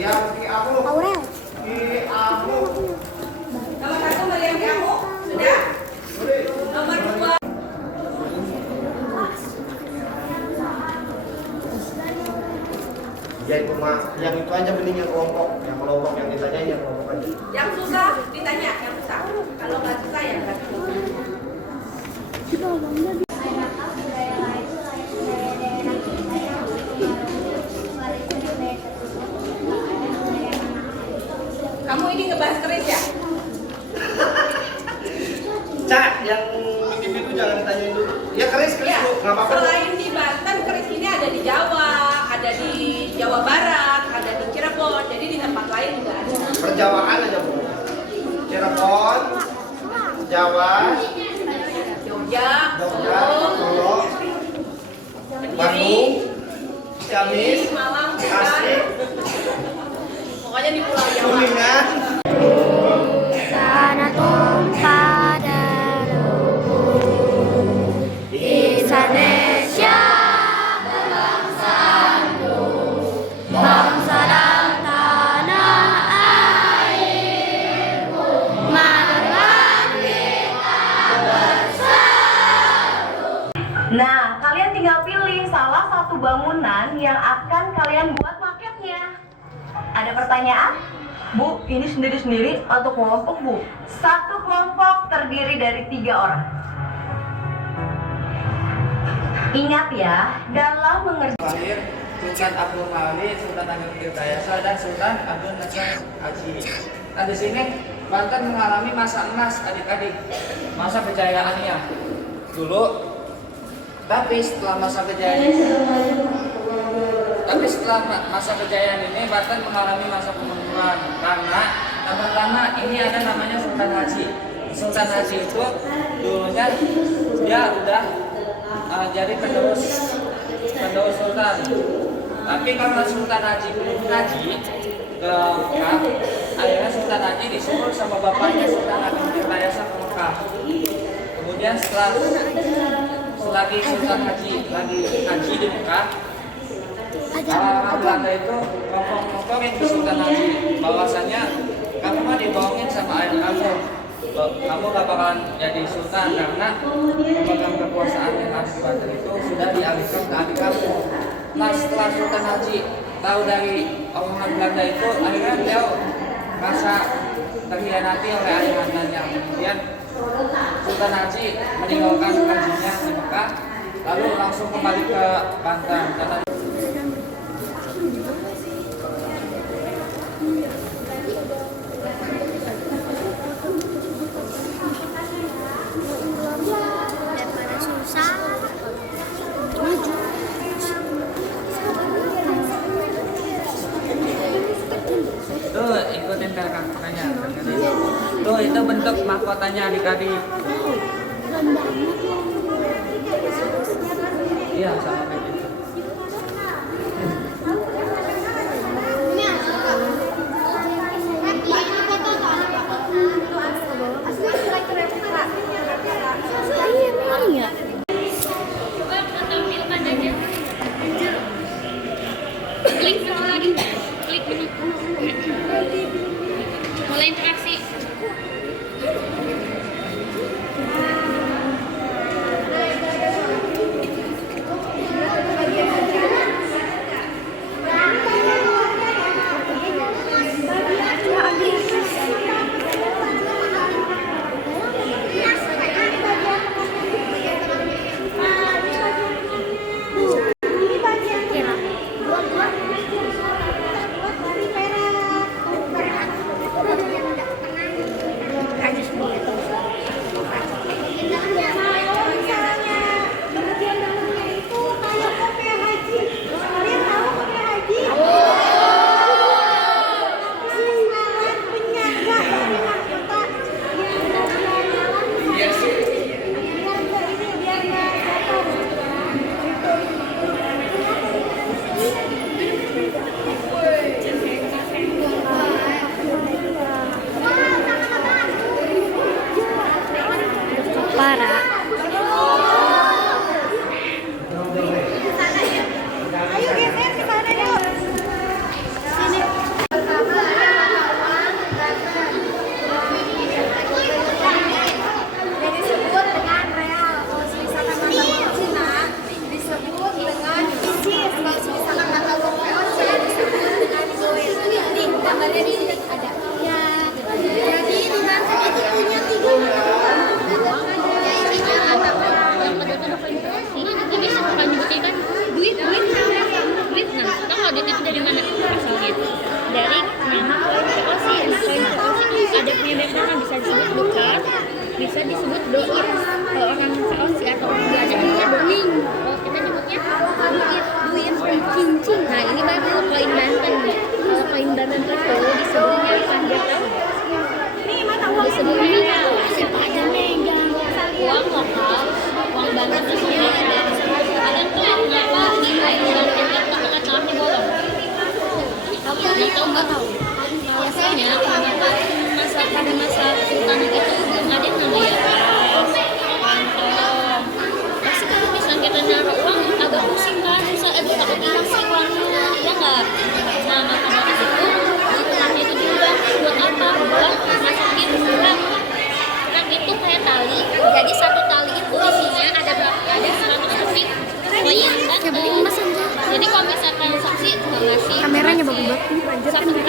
Yang Ki Amu. Aurel. Ki Amu. Nomor 1 Meriam Ki Amu. Sudah? Nomor 2. Ya itu mah, yang itu aja mending yang kelompok, yang ditanya yang kelompok aja. Yang susah ditanya, yang susah. Kalau nggak susah ya nggak susah. Kamu ini ngebahas keris ya? Cak, yang itu jangan ditanyain dulu. Ya keris Ya. dulu, nggak apa-apa. Selain di Banten, keris ini ada di Jawa, ada di Jawa Barat, ada di Cirebon. Jadi di tempat lain juga ada. Perjawaan aja bu. Cirebon, Jawa, Jogja, Jogja, Solo, Solo, Bandung, Ciamis, Malang, Tasik, pokoknya di Pulau Jawa. Kuningan. Sana tumpah darahku Indonesia bangsaku, bangsa dan tanah airku, marilah kita bersatu. Nah, kalian tinggal pilih salah satu bangunan yang akan kalian buat maketnya. Ada pertanyaan? Bu, ini sendiri-sendiri atau kelompok, Bu? Satu kelompok terdiri dari 3 orang. Ingat ya, dalam mengerjakan Lahir Sultan Abdul Malik, Sultan Agung Tirtayasa, dan Sultan Abdul Nasir Haji. Nah di sini Banten mengalami masa emas adik-adik, masa kejayaannya dulu. Tapi setelah masa kejayaan ini Banten mengalami masa penurunan karena lama-lama ini ada namanya Sultan Haji. Sultan Haji itu dulunya dia udah jadi penerus sultan. Tapi karena Sultan Haji belum ngaji ke Mekah, akhirnya Sultan Haji disuruh sama bapaknya Sultan Agung Tirtayasa ke Mekah. Kemudian selagi Sultan Haji lagi ngaji di Mekah, orang Belanda itu ngomong-ngomongin ke Sultan Haji bahwasannya kamu mah dibohongin sama ayah kamu gak bakalan jadi sultan karena pemegang kekuasaan yang ada di Banten itu sudah dialihkan ke adik kamu. Nah setelah Sultan Haji tahu dari omongan Belanda itu, akhirnya beliau merasa terhianati oleh ayahandanya. Kemudian Sultan Haji meninggalkan kajiannya di Mekah, lalu langsung kembali ke Banten. Daripada susah maju. Tuh ikutin kakaknya. Tuh itu bentuk mahkotanya adik-adik. Iya sama kayak gitu. Klik satu lagi, klik menu. Mulai interaksi. biasa disebut doit. Kalau orang Sulawesi atau orang Belanda namanya doing. Kalau kita nyebutnya duit cincin. Nah ini baru koin Banten. Kalau koin Banten itu disebutnya panjat tahu. Disebutnya siapa aja megang uang lokal, uang Banten itu ada tuh kenapa di koin Banten itu tengah-tengahnya bolong. Nggak tahu. Biasanya kenapa pada masa sultan itu belum ada yang namanya kantong. Pasti kalau misalnya kita naruh uang agak pusing kan, takut hilang sih uangnya, ya nggak? Nah maka dari itu tengahnya itu diubah buat apa? Buat masukin rak. Rak itu kayak tali, jadi satu tali itu isinya ada 100 lebih koin kan? Jadi kalau misalkan saksi nggak ngasih kameranya bagus banget,